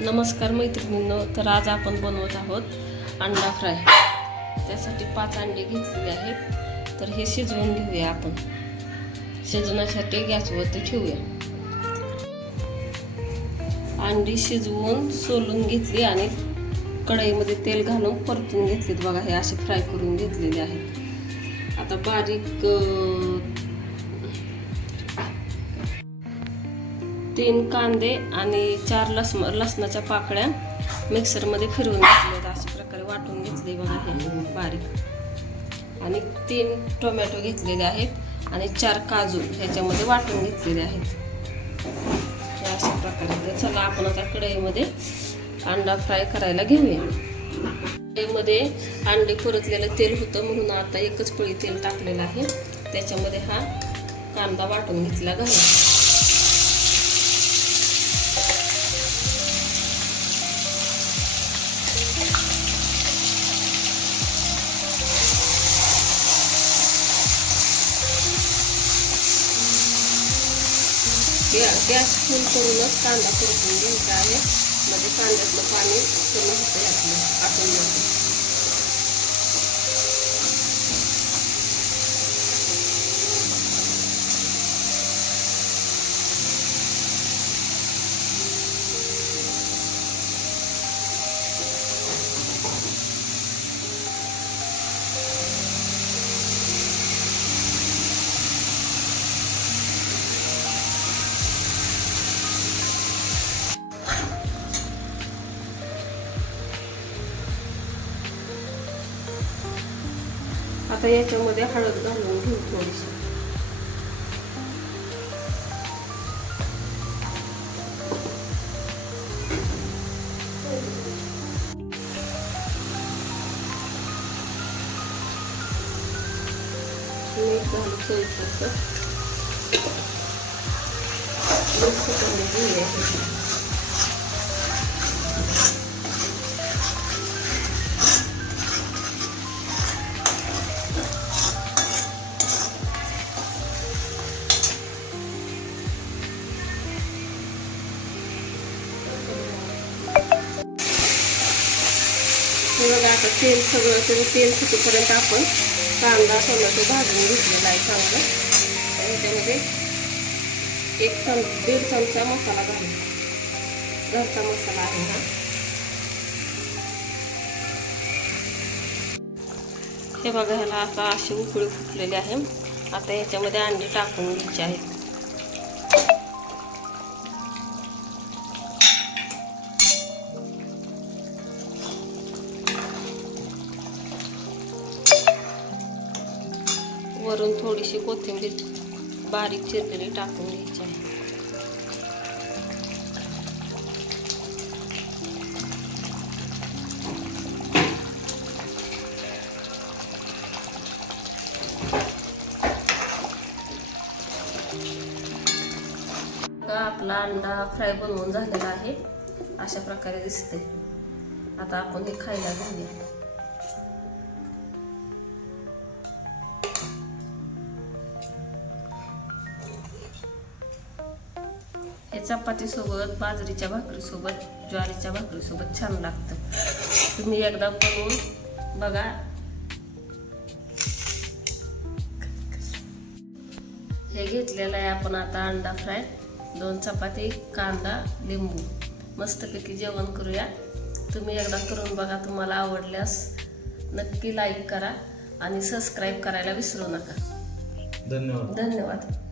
नमस्कार मैत्रिणींनो, तर आज आपण बनवत आहोत अंडा फ्राय। त्यासाठी 5 अंडे घेतलेले आहेत। तर हे शिजवून घेऊया आपण। शिजवण्यासाठी गॅसवरती ठेवूया। अंडी शिजवून सोलून घेतली आणि कढईमध्ये तेल घालून परतून घेतलीत बघा। हे असे फ्राय करून घेतलेले आहेत। आता बारीक 3 कांदे आणि 4 लसणाच्या पाकळ्या मिक्सरमध्ये फिरवून घेतल्या। अशा प्रकारे वाटून घेतले बघा हे बारीक। आणि 3 टोमॅटो घेतलेले आहेत आणि 4 काजू ह्याच्यामध्ये वाटून घेतलेले आहेत। हे अशा प्रकारे। तर चला आपण आता कढईमध्ये अंडा फ्राय करायला घेऊया। कढईमध्ये अंडे परतलेलं तेल होतं म्हणून आता एकच पळी तेल टाकलेलं आहे। त्याच्यामध्ये हा कांदा वाटून घेतला घालून। गॅस फुल करूनच कांदा परतून घ्यायचा आहे। म्हणजे कांद्यातलं पाणी कमी होतं यातलं आपण आता याच्यामध्ये हळद घालून घेऊ थोडीशी। मीठ घालून चवीपुरतं मिक्स करून घेऊया। बघा आता तेल सगळं तेल सुटेपर्यंत आपण कांदा टोमॅटो भाजून घेतलेला आहे चांगलं। ह्याच्यामध्ये 1-1.5 चमचा मसाला घालू। घरचा मसाला आहे हा। हे बघा ह्याला आता अशी उकळी फुटलेली आहे। आता ह्याच्यामध्ये अंडी टाकून घ्यायची आहेत। वरून थोडीशी कोथिंबीर बारीक चिरलेली टाकून घ्यायची आहे। आपला अंडा फ्राय बनवून झालेला आहे। अशा प्रकारे दिसते। आता आपण हे खायला घेऊया। हे चपाती सोबत, बाजरीच्या भाकरी सोबत, ज्वारीच्या भाकरी सोबत छान लागतं। तुम्ही एकदा बनवून बघा। हे घेतलेलं आहे आपण आता अंडा फ्राय। 2 चपाती, कांदा, लिंबू, मस्तपैकी जेवण करूया। तुम्ही एकदा करून बघा। तुम्हाला आवडल्यास नक्की लाईक करा आणि सबस्क्राईब करायला विसरू नका। धन्यवाद। धन्यवाद।